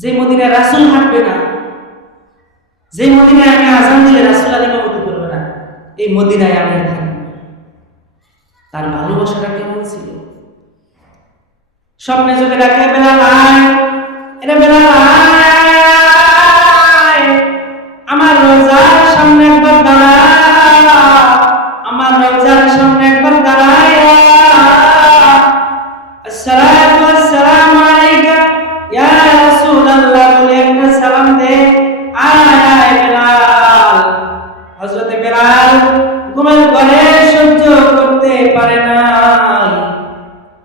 যে মদিনায় রাসূল থাকবে না, যে মদিনায় আমি আযান দিলে রাসূল ইমামতি করবে না, এই মদিনায় আমি থাকব। তার ভালোবাসাটা কেমন ছিল? স্বপ্নে যদি ডাকে বেলাল আয়, এটা বেলাল আয়, আমার রওজার সামনে একবার দাঁড়া, আমার রওজার সামনে একবার দাঁড়ায়, আসসালাতু ওয়াসসালামু আলাইকা ইয়া রাসূলুল্লাহ বলে একটা সালাম দে। আয় আয় বেলাল। হযরতে বেলাল ঘুমের ঘরে সহ্য করতে পারে না।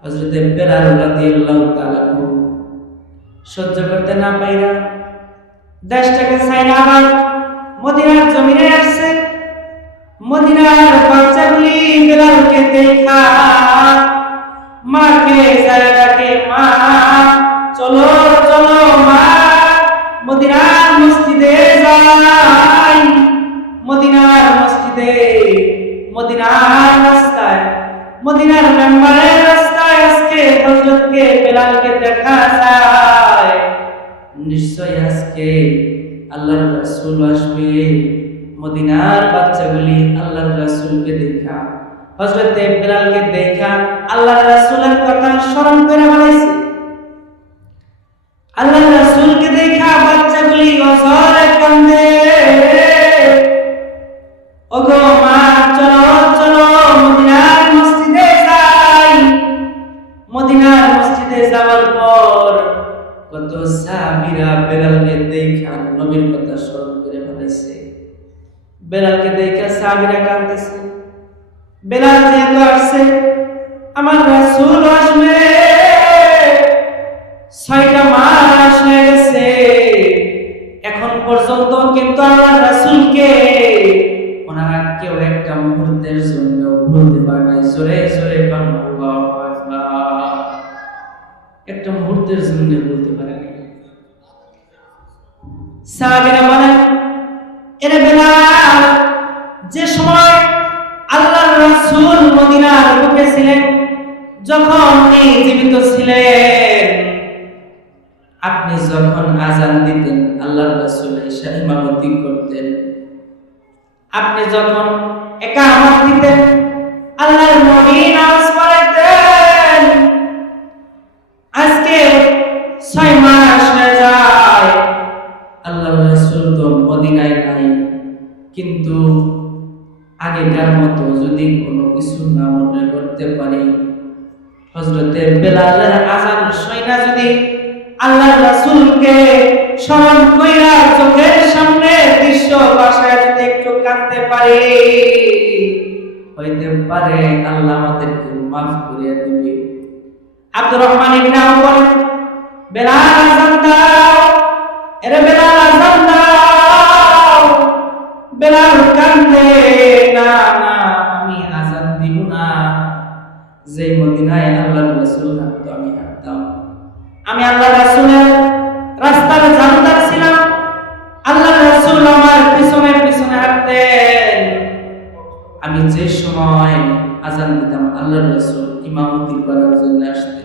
হযরতে বেলাল রাদিয়াল্লাহু তাআলা সহ্য করতে না পাইরা দেশটাকে ছাইরা আবার মদিনার জমিনে আসছে। মদিনার বাচ্চাগুলি বেলালকে দেখা মাকে যায় ডাকে, মা চলো চলো মা, মদিনার মসজিদে যাই, মদিনার মসজিদে, মদিনার রাস্তায়, মদিনার মেম্বারের রাস্তায় আজকে হযরতকে বেলালকে দেখা যায়। নিশ্চয় আজকে আল্লাহর রাসূল আসবে। মদিনার বাচ্চাগুলি আল্লাহর রাসূলকে দেখা, হযরতে বেলালকে দেখা আল্লাহর রাসূলের কথা স্মরণ করে বলেছে। আল্লাহর রাসূলকে দেখা বাচ্চাগুলি অঝরে কান্দে, ওগো মা চলো চলো মদিনার মসজিদে যাই। মদিনার মসজিদে যাওয়ার পর কত সাহাবীরা বেলালকে দেখা নবীর কথা স্মরণ করে বলেছে। বেলালকে দেখা সাহাবীরা কাঁদতেছে। বেলাল যেহেতু আসছে, আমার রাসূল আসবে, 6টা মাস হয়ে গেছে, এখন পর্যন্ত কিন্তু আল্লাহর রাসূলকে ওনারা কেউ একটা মুহূর্তের জন্য ভুলতে পারে নাই। জোরে জোরে আল্লাহু আকবার। একটা মুহূর্তের জন্য বলতে পারে নাই। সাহাবীরা বলেন, এরে বেলাল, যে সময় আল্লাহর রাসূল মদিনার বুকে ছিলেন, যখন উনি জীবিত ছিলেন, আপনি যখন আযান দিতেন আল্লাহর রাসূল এসে ইমামতি করতেন, আপনি যখন ইকামত দিতেন আল্লাহর নবী নামাজ পড়াতেন। আজকে 6 মাস হয়ে যায় আল্লাহর রাসূল তো মদিনায় নাই, কিন্তু আগেকার মতো যদি কোনো কিছু না মনে করতে পারি, হযরতে বেলালের আযান শুনে যদি আল্লাহর রাসূলকে স্মরণ কইরা চোখের সামনে দৃশ্য বাসায় যদি একটু কাঁদতে পারি, হইতে পারে আল্লাহ আমাদেরকে মাফ করিয়া দিবে। আব্দুর রহমান ইবনে আওফ বলেন, বেলাল আযান দাও, এরে বেলাল আযান দাও। বেলাল কান্দে, না না আমি আযান দিব না। যে মদিনায় আল্লাহর রাসূল থাকতো আমি থাকতাম। আমি আল্লাহর রাসূলের রাস্তার জানদার ছিলাম। আল্লাহর রাসূল আমার পিছনে পিছনে হাঁটতেন। আমি যে সময় আযান দিতাম আল্লাহর রাসূল ইমামতি করার জন্য আসতেন।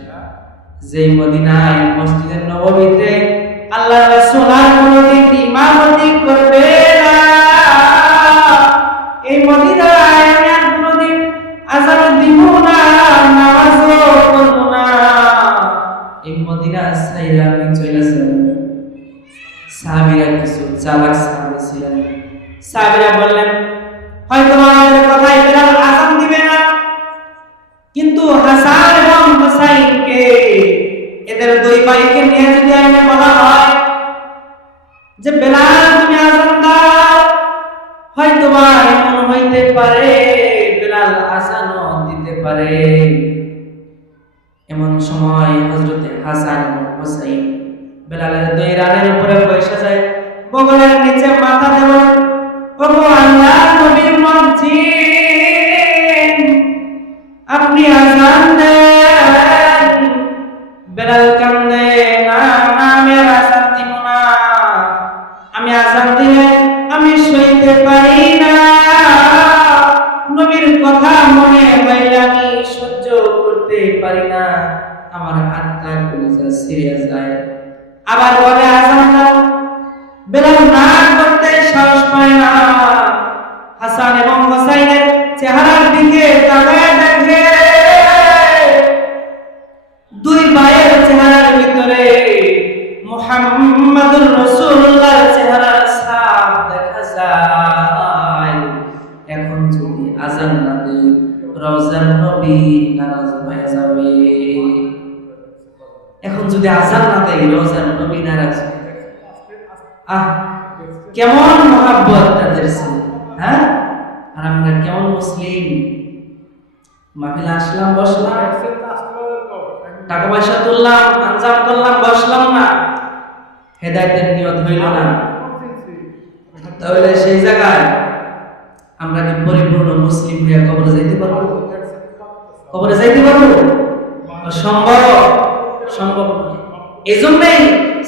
যে মদিনায় মসজিদে নববীতে আল্লাহর রাসূল আর কোনদিন ইমামতি করবে না, এই মদিনায় আমি আর কোনদিন আযান দিব না, নামাজও করব না। এই মদিনা ছাইরা আমি চলে যাব। সাহাবীরা কিছু চালাক সাহাবী ছিলেন। সাহাবীরা বললেন, হয়তো আমাদের কথাই বেলাল আযান দিবে না, কিন্তু হাসান এবং হুসাইনকে, এদের দুই ভাইকে নিয়ে যদি আমি বলা হয় যে বেলাল তুমি আযান দাও, হয়তো এমন হইতে পারে বেলাল আযানও দিতে পারে। এমন সময় হযরতে হাসান এবং হুসাইন বেলালের দুই রানের উপরে বসে যায়, বগলের নিচে মাথা দেব, ওগো আল্লাহর নবীর মসজিদ, আপনি আযান দেন। বেলাল কান্দে, না না আমি আযান দিব না, আমি আযান দিলে আমি সইতে পারি না, নবীর কথা মনে হইলে আমি সহ্য করতে পারি না, আমার আত্মা কলিজা ছিঁড়ে যায়। আবার বলে আহ কেমন মহাব্বত তাদের ছিল, হ্যাঁ? আর আমরা কেমন মুসলিম, মাহফিলে আসলাম, বসলাম, টাকা পয়সা তুললাম, আঞ্জাম করলাম, বসলাম না, হেদায়েতের নিয়ত হইল না, তাহলে সেই জায়গায় আমরা কি পরিপূর্ণ মুসলিম হয়ে কবরে যাইতে পারবো? কবরে যাইতে পারবো? সম্ভব সম্ভব। এজন্যই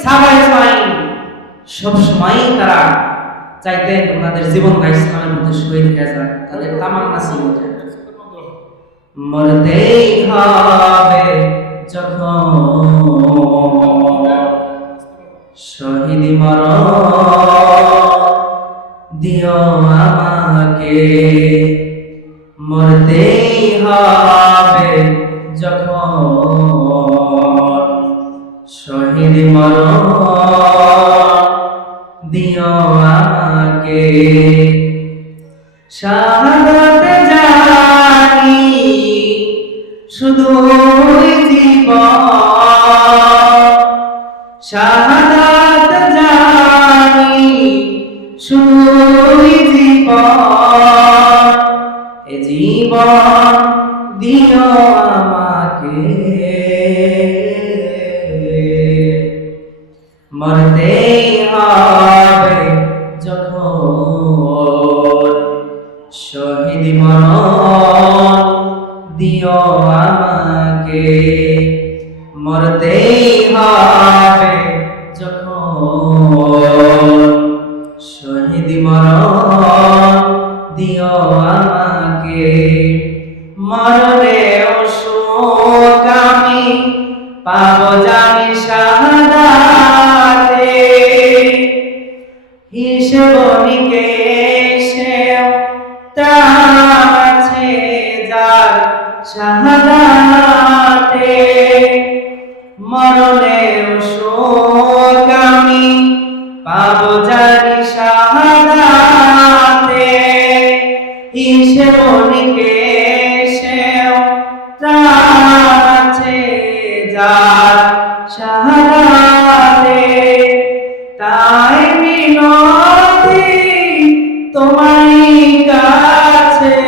সাহাবায়ে ইসলাম সব সময় তারা চাইতেন ওনাদের জীবনটা ইসলামের মধ্যে শহীদ হয়ে যায়। তাদের তামান্না ছিল যে মরতেই হবে যখন শহীদ মরণ দিও আমাকে, মরতেই হবে যখন শহীদ মরণ দিও আমাকে। শাহাদাত জানি শুধুই জীবন, শাহাদাত জানি শুধুই জীবন, এ জীবন দিও আমাকে, মরতেই হবে যখন শহীদ মরণ দিও আমাকে, মরতেই হবে যখন শহীদ মরণ দিও আমাকে। মরণেও সুখ আমি পাবো জানি শাহাদাতে, হিসেব নিকেশেও ত্রাণ আছে যার শাহাদাতে। মরণেও সুখ আমি পাবো জানি শাহাদাতে, হিসেব নিকেশেও ত্রাণ আছে যার শাহাদাতে। তাই মিনতি তোমারই কাছে,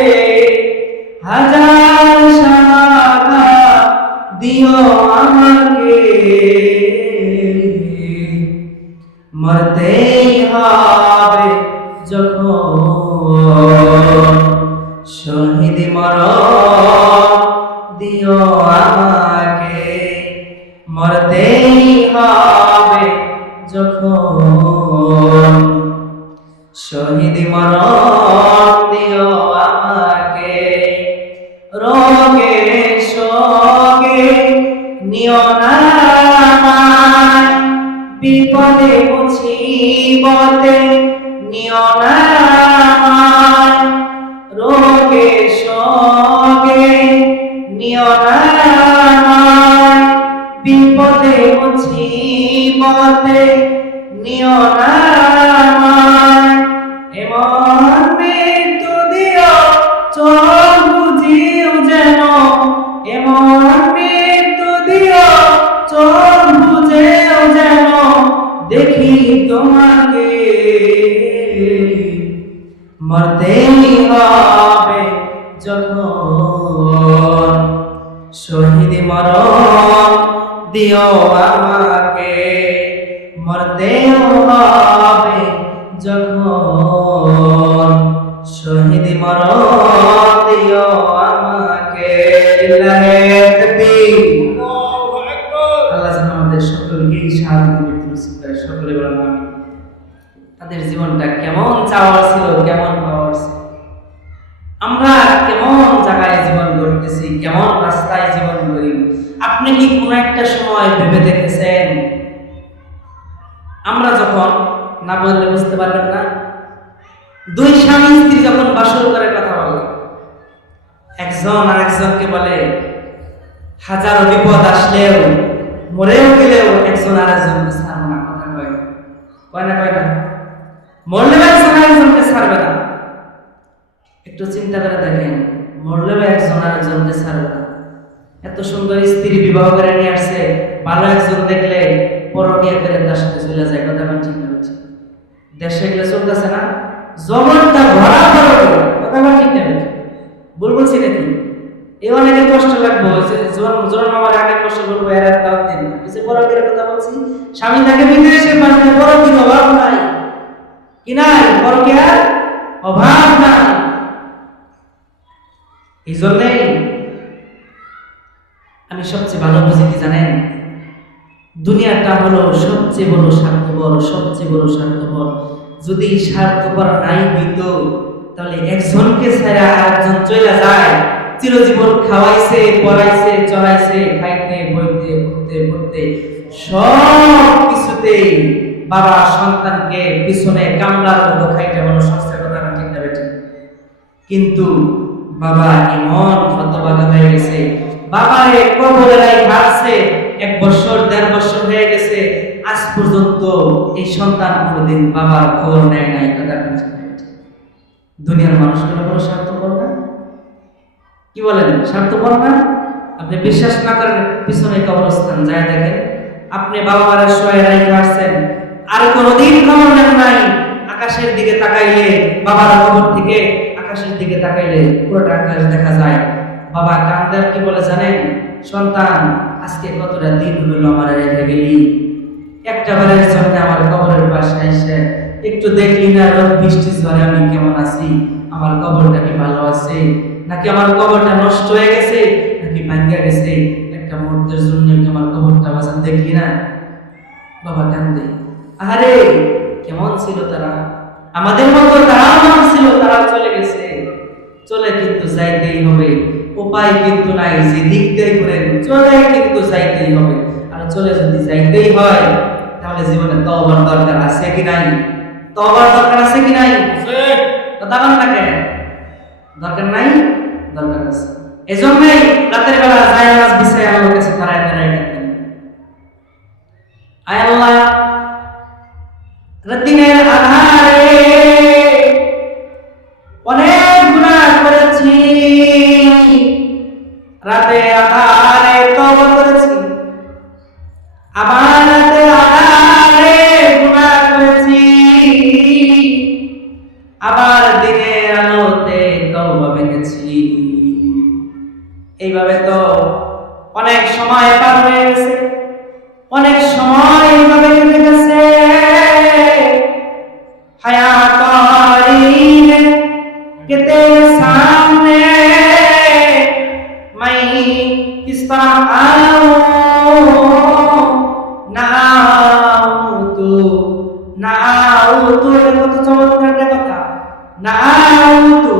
হাজার শাহাদাত দিও আমাকে, মরতেই হবে যখন শহীদ মরণ দিও আমাকে, মরতেই হবে যখন শহীদ মরণ দিও আমাকে। রোগে শোকে নিও না আমায়, বিপদে মুসিবতে নিও না আমায়, রোগে শোকে নিও না আমায়, বিপদে মুসিবতে নিও না আমায়। এমন মৃত্যু দিও চোখ বুঝিও যেন, এমন মৃত্যু দিও চোখ বুঝেও যেন দেখি তোমাকে, মরতেই হবে যখন শহীদ মরণ দিও আমাকে, মরতেও হবে যখন শহীদ মরণ দিও আমাকে। আল্লাহ আমাদের সকলকে শাহাদাত নসিব করে, সকলে বলেন আমিন। তাদের জীবনটা কেমন চাওয়ার ছিল, কেমন পাওয়ার ছিল, আমরা কেমন জায়গায় জীবন গড়তেছি, কেমন রাস্তায় জীবন গড়ি, আপনি কি কোনো একটা সময় ভেবে দেখেছেন? আমরা যখন না বললে বুঝতে পারবেন না, দুই স্বামী স্ত্রী যখন বাসর করে কথা বলে, একজন আরেকজনকে বলে হাজারো বিপদ আসলেও মরেও গেলেও একজন আরেকজনকে ছাড়বে না, কথা কয় কয় না, কয় না, মরলেও একজন আরেকজনকে ছাড়বে না। একটু চিন্তা করে দেখেন, মরলেও একজন আরেকজনকে ছাড়বে না। এত সুন্দর স্ত্রী বিবাহ করে নিয়ে আসছে, ভালো একজন দেখলে পরকিয়া করে তার সাথে চলে যায়, কথা বলেন ঠিক না? দেশে এগুলো চলতেছে না, জগৎটা ভরা ভরা কথা বলা ঠিক না, ভুল বলছি নাকি? এই অনেকের কষ্ট লাগবে, জন্ম আমার আগে কষ্ট করবো, এর দাওয়াত দিন বুঝে পরকের কথা বলছি। স্বামী তাকে বিদেশে পাঠায়, পরকের অভাব নাই কি নাই, পরকের অভাব নাই। এই জন্যই আমি সবচেয়ে ভালো বুঝি কি জানেন, দুনিয়াটা হলো সবচেয়ে বড় স্বার্থপর, সবচেয়ে বড় স্বার্থপর। যদি স্বার্থপর নাই হইতো তাহলে একজনকে ছাড়া আরেকজন চলে যায়, চিরজীবন খাওয়াইছে, পড়াইছে, চড়াইছে, খাইতে বইতে ঘুরতে ঘুরতে সব কিছুতে বাবা সন্তানকে পিছনে কামলার মতো খাইতে মানুষ সংস্থার কথা না, ঠিক না বেঠিক? কিন্তু বাবা এমন হতভাগা হয়ে গেছে, বাবারে কবরে রাই ভাবছে 1 বছর 1.5 বছর হয়ে গেছে, আজ পর্যন্ত এই সন্তান কোনোদিন বাবার খবর নেয় নাই। কথা দুনিয়ার মানুষগুলো বড় স্বার্থপর না? কি বলেন, স্বার্থপর না? আপনি বিশ্বাস না করেন, পিছনে কবরস্থান যায় দেখেন, আপনি বাবা মারা শোয়ে রাইখে আসছেন, আর কোনোদিন খবর নেন নাই। আকাশের দিকে তাকাইলে, বাবার কবর থেকে আকাশের দিকে তাকাইলে পুরোটা আকাশ দেখা যায়। বাবা কান্দে, কি বলে জানেন, সন্তান আজকে কতটা দিন হইল আমার রেখে গেলি, একটা বারের জন্য আমার কবরের পাশে এসে একটু দেখলি না রোদ বৃষ্টি ঝড়ে আমি কেমন আছি, আমার কবরটা কি ভালো আছে নাকি আমার কবরটা নষ্ট হয়ে গেছে নাকি ভাঙিয়া গেছে, একটা মুহূর্তের জন্য আমার কবরটা বাজান দেখলি না। বাবা কান্দে, আরে কেমন ছিল তারা, আমাদের মতো তারাও কেমন ছিল, তারাও চলে গেছে, চলে কিন্তু যাইতেই হবে, উপায় কিন্তু নাই, যে দিক দিয়ে করেন চলে কিন্তু যাইতেই হবে। আর চলে যদি যাইতেই হয় তাহলে জীবনে তওবার দরকার আছে কি নাই? তওবার দরকার আছে কি নাই? কথা বলেন না কেন? দরকার নাই? দরকার আছে। এজন্যই রাতের বেলা জায়নামাজ বিছায় আল্লাহর কাছে দাঁড়ায় দাঁড়ায় কাঁদেন, আয় আল্লাহ, রাতের আধারে অনেক গুনাহ করেছি, রাতে আধারে তওবা করেছি, আবার রাতে আধারে গুনাহ করেছি, আবার দিনের আলোতে তওবা ভেঙেছি। এইভাবে তো অনেক সময় পার হয়ে গেছে, অনেক সময় এইভাবে কেটে গেছে। হায়াতারিনে কেতে সামনে মাই কিস तरह आऊं না আউতু কত চমৎকার কথা, না আউতু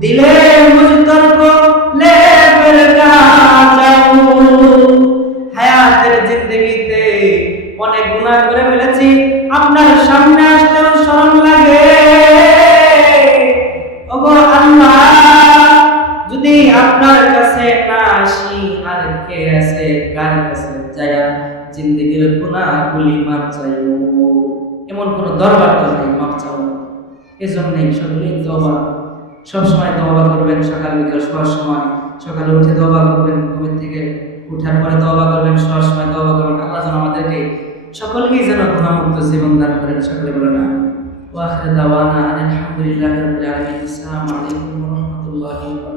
দিলে মুজতরকো লে ফির কাহা যাও। হায়াতের জিন্দেগিতে অনেক গুনাহ করে ফেলেছি, আপনার সামনে আসতেও শরম লাগে। ওগো আল্লাহ, যদি আপনার কাছে না আসি আর কে আছে, কার কাছে যায়া জিন্দেগির গুনাহগুলি মাফ চাইবো? এমন কোন দরবার তো নেই মাফ চাও। এজন্যই সকলেই তওবা, সবসময় তওবা করবেন, সকাল বিকাল শোয়ার সময়, সকালে উঠে তওবা করবেন, ঘুম থেকে উঠার পরে তওবা করবেন, শোয়ার সময় তওবা করবেন। আল্লাহ যেন আমাদেরকে সকলকেই যেন গুনাহমুক্ত জীবন দান করেন। সকলে বলেন আমিন। ওয়া আখিরু দাওয়ানা আলহামদুলিল্লাহি রাব্বিল আলামিন। আসসালামু আলাইকুম ওয়া রাহমাতুল্লাহি ওয়া বারাকাতুহু।